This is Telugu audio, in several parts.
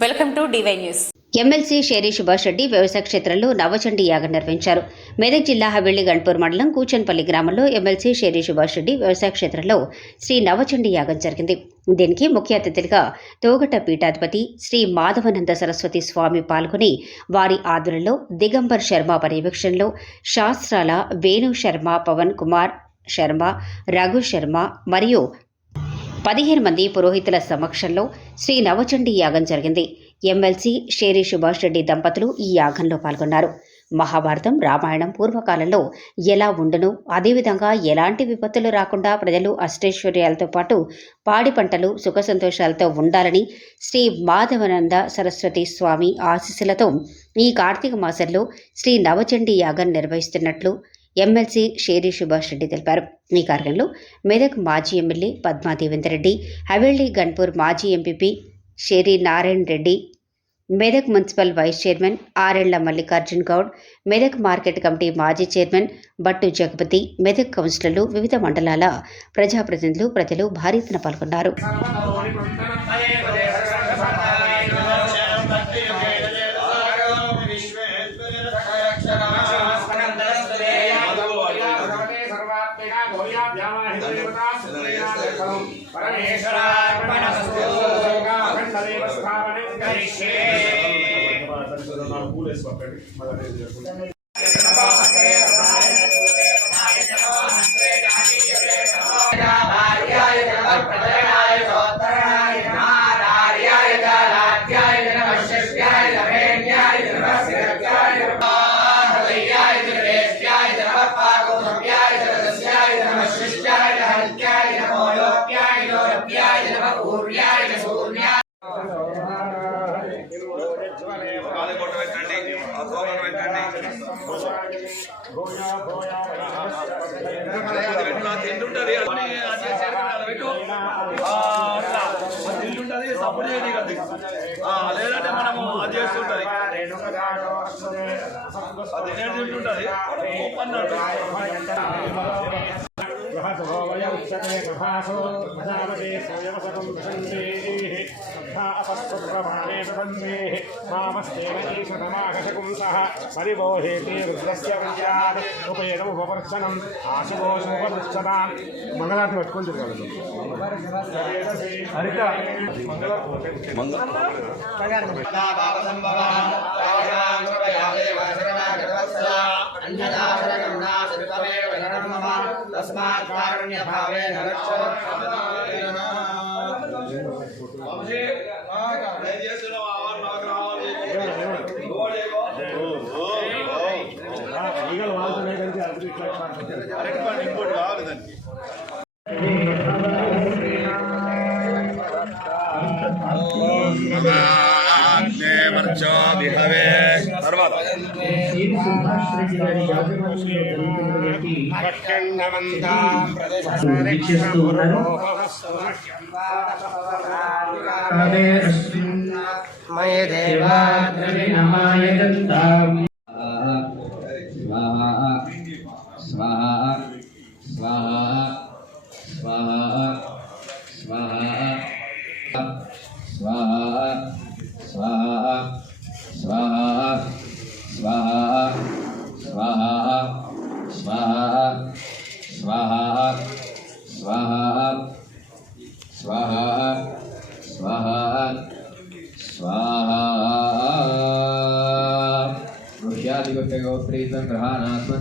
Welcome to DY news. MLC Sheri Subhash Reddy వ్యవసాయ క్షేత్రంలో నవచండి యాగం నిర్వహించారు. మెదక్ జిల్లా హవెళ్ళి గణపూర్ మండలం కూచన్పల్లి గ్రామంలో ఎమ్మెల్సీ షేరి సుభాష్ రెడ్డి వ్యవసాయ క్షేత్రంలో శ్రీ నవచండి యాగం జరిగింది. దీనికి ముఖ్య అతిథులుగా తోగట పీఠాధిపతి శ్రీ మాధవనంద సరస్వతి స్వామి పాల్గొని వారి ఆధ్వర్యంలో దిగంబర్ శర్మ పర్యవేక్షణలో శాస్త్రాల వేణు శర్మ పవన్ కుమార్ శర్మ రఘు శర్మ మరియు పదిహేను మంది పురోహితుల సమక్షంలో శ్రీ నవచండి యాగం జరిగింది. ఎమ్మెల్సీ షేరి సుభాష్ రెడ్డి దంపతులు ఈ యాగంలో పాల్గొన్నారు. మహాభారతం రామాయణం పూర్వకాలంలో ఎలా ఉండను అదేవిధంగా ఎలాంటి విపత్తులు రాకుండా ప్రజలు అష్టైశ్వర్యాలతో పాటు పాడి పంటలు సుఖ సంతోషాలతో ఉండాలని శ్రీ మాధవనంద సరస్వతి స్వామి ఆశీస్సులతో ఈ కార్తీక మాసంలో శ్రీ నవచండి యాగం నిర్వహిస్తున్నట్లు ఎమ్మెల్సీ షేరి సుభాష్ రెడ్డి తెలిపారు. ఈ కార్యక్రమంలో మెదక్ మాజీ ఎమ్మెల్యే పద్మా దేవేందర్ రెడ్డి హవేళ్ళి గన్పూర్ మాజీ MPP Sheri Narayana Reddy Medak municipal vice chairman Arella Mallikarjun Goud Medak market committee మాజీ చైర్మన్ బట్టు జగపతి మెదక్ కౌన్సిలర్లు వివిధ మండలాల ప్రజాప్రతినిధులు ప్రజలు భారీ ఎత్తున పాల్గొన్నారు. పంపండి మళ్ళీ ఇల్లుంటది సపోర్ట్ లేదంటే మనము అది చేస్తుంటది అది ఎనర్జీ ఉంటుంటది అన్నట్టు अपस्वप्रमाणेषु बन्धेः मामस्तेन ईशतमाकशकुंसः परिबोहेति रुद्रस्य विद्यात् ఉపేదముపవర్చనం ఆశుభోషముపృచ్చదాం మంగళారతి పట్టుకొని తిరగాలి హరిత తస్మాత్ కారుణ్యభావేన రక్ష ఇంకోటి కావాలి దానికి. వర్చో విహవే శ్రీని సుభాష్రెడ్డి గారి యాజమాన్యంలో జరుగుతున్నటువంటి వీక్షిస్తూ ఉన్నారు. స్వాహ స్వాహ స్వాహ స్వాహ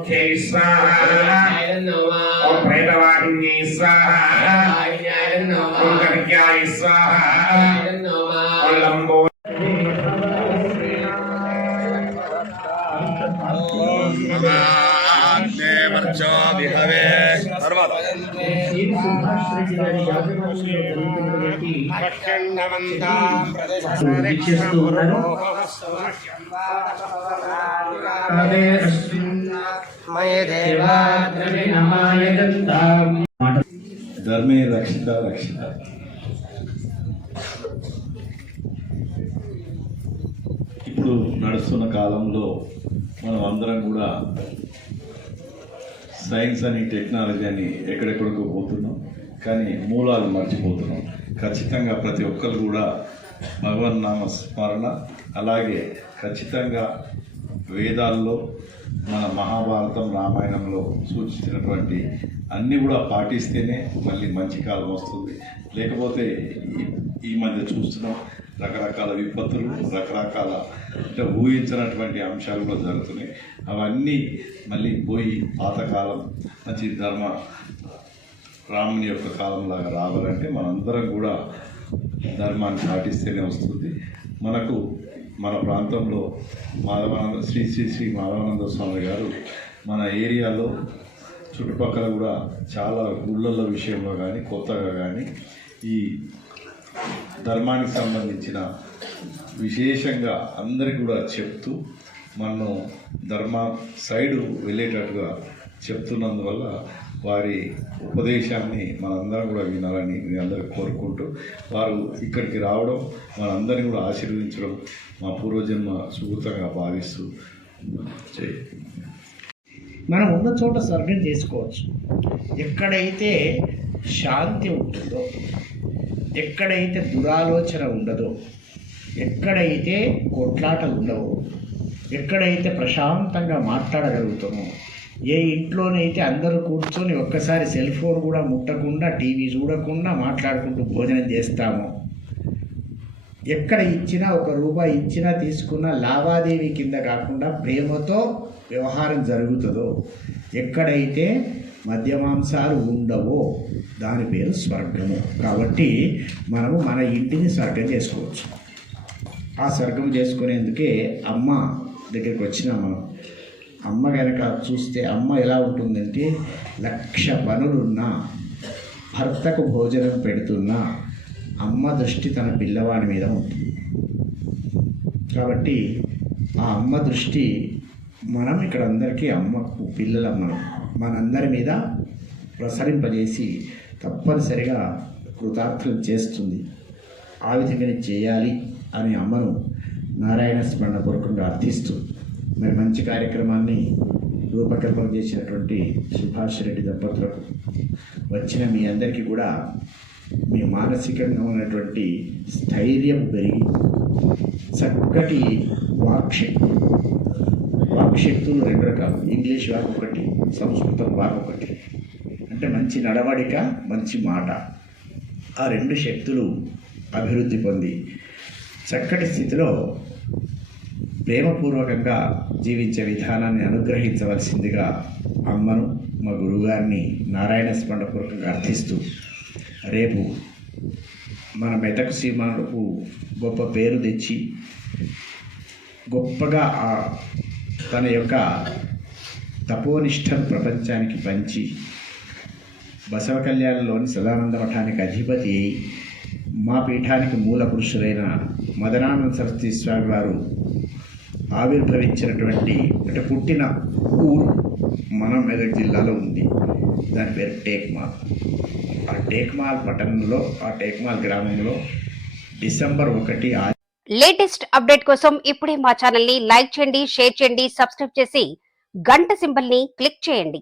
ముఖ్యై స్వాహ ఓం ప్రేతవాహిన్యై స్వాహ ఓం కటికాయ స్వాహ ప్రదేశ ధర్మే రక్షిత రక్షిత. ఇప్పుడు నడుస్తున్న కాలంలో మనం అందరం కూడా సైన్స్ అని టెక్నాలజీ అని ఎక్కడెక్కడికో పోతున్నాం. కానీ మూలాలు మర్చిపోతున్నాం. ఖచ్చితంగా ప్రతి ఒక్కరు కూడా భగవన్నామ స్మరణ అలాగే ఖచ్చితంగా వేదాల్లో మన మహాభారతం రామాయణంలో సూచించినటువంటి అన్నీ కూడా పాటిస్తేనే మళ్ళీ మంచి కాలం వస్తుంది. లేకపోతే ఈ- మధ్య చూస్తున్నాం రకరకాల విపత్తులు రకరకాల అంటే ఊహించినటువంటి అంశాలు కూడా జరుగుతున్నాయి. అవన్నీ మళ్ళీ పోయి పాతకాలం మంచి ధర్మ రాముని యొక్క కాలంలాగా రావాలంటే మనందరం కూడా ధర్మాన్ని పాటిస్తేనే వస్తుంది. మనకు మన ప్రాంతంలో మాధవానంద శ్రీ శ్రీ శ్రీ మాధవానంద స్వామి గారు మన ఏరియాలో చుట్టుపక్కల కూడా చాలా గుళ్ళల విషయంలో కానీ కొత్తగా కానీ ఈ ధర్మానికి సంబంధించిన విశేషంగా అందరికి కూడా చెప్తూ మనం ధర్మ సైడు వెళ్ళేటట్టుగా చెప్తున్నందువల్ల వారి ఉపదేశాన్ని మనందరం కూడా వినాలని నేను అందరూ కోరుకుంటూ వారు ఇక్కడికి రావడం మనందరినీ కూడా ఆశీర్వదించడం మా పూర్వజన్మ సుకృతంగా భావిస్తూ మనం ఉన్న చోట స్వర్గం చేసుకోవచ్చు. ఎక్కడైతే శాంతి ఉంటుందో ఎక్కడైతే దురాలోచన ఉండదో ఎక్కడైతే కొట్లాటలు ఉండవో ఎక్కడైతే ప్రశాంతంగా మాట్లాడగలుగుతామో ఏ ఇంట్లోనైతే అందరూ కూర్చొని ఒక్కసారి సెల్ ఫోన్ కూడా ముట్టకుండా టీవీ చూడకుండా మాట్లాడుకుంటూ భోజనం చేస్తాము. ఎక్కడ ఇచ్చినా ఒక రూపాయి ఇచ్చినా తీసుకున్న లావాదేవీ కింద కాకుండా ప్రేమతో వ్యవహారం జరుగుతుందో ఎక్కడైతే మద్యమాంసాలు ఉండవో దాని పేరు స్వర్గము. కాబట్టి మనము మన ఇంటిని స్వర్గం చేసుకోవచ్చు. ఆ స్వర్గం చేసుకునేందుకే అమ్మ దగ్గరికి వచ్చిన మనం అమ్మ కనుక చూస్తే అమ్మ ఎలా ఉంటుందంటే లక్ష పనులున్నా భర్తకు భోజనం పెడుతున్నా అమ్మ దృష్టి తన పిల్లవాడి మీద ఉంటుంది. కాబట్టి ఆ అమ్మ దృష్టి మనం ఇక్కడ అందరికీ అమ్మకు పిల్లల మనం మనందరి మీద ప్రసరింపజేసి తప్పనిసరిగా కృతార్థులు చేస్తుంది. ఆ విధంగానే చేయాలి అని అమ్మను నారాయణ స్మరణ కోరుకుండా అర్థిస్తుంది మరి మంచి కార్యక్రమాన్ని రూపకల్పన చేసినటువంటి సుభాష్ రెడ్డి దంపతులకు వచ్చిన మీ అందరికీ కూడా మీ మానసికంగా ఉన్నటువంటి స్థైర్యం పెరిగి చక్కటి వాక్శక్తి వాక్శక్తులు రెండు రకాలు. ఇంగ్లీష్ వాక్ ఒకటి సంస్కృతం వాక్ ఒకటి. అంటే మంచి నడవడిక మంచి మాట. ఆ రెండు శక్తులు అభివృద్ధి పొంది చక్కటి స్థితిలో ప్రేమపూర్వకంగా జీవించే విధానాన్ని అనుగ్రహించవలసిందిగా అమ్మను మా గురువుగారిని నారాయణ స్మరణపూర్వకంగా అర్థిస్తూ రేపు మన మెదక్ సీమకు గొప్ప పేరు తెచ్చి గొప్పగా తన యొక్క తపోనిష్టను ప్రపంచానికి పంచి బసవ కళ్యాణంలోని సదానంద మఠానికి అధిపతి అయి మా పీఠానికి మూల పురుషులైన మదనానంద సరస్వతి స్వామి వారు ఆవిర్భవించినటువంటి అంటే పుట్టిన ఊరు మన మెదక్ జిల్లాలో ఉంది. దాని పేరు టేక్మాల్. ఆ టేక్మాల్ పట్టణంలో ఆ టేక్మాల్ గ్రామంలో డిసెంబర్ ఒకటి లేటెస్ట్ అప్డేట్ కోసం ఇప్పుడే మా ఛానల్ని లైక్ చేయండి షేర్ చేయండి సబ్స్క్రైబ్ చేసి గంట సింబల్ని క్లిక్ చేయండి.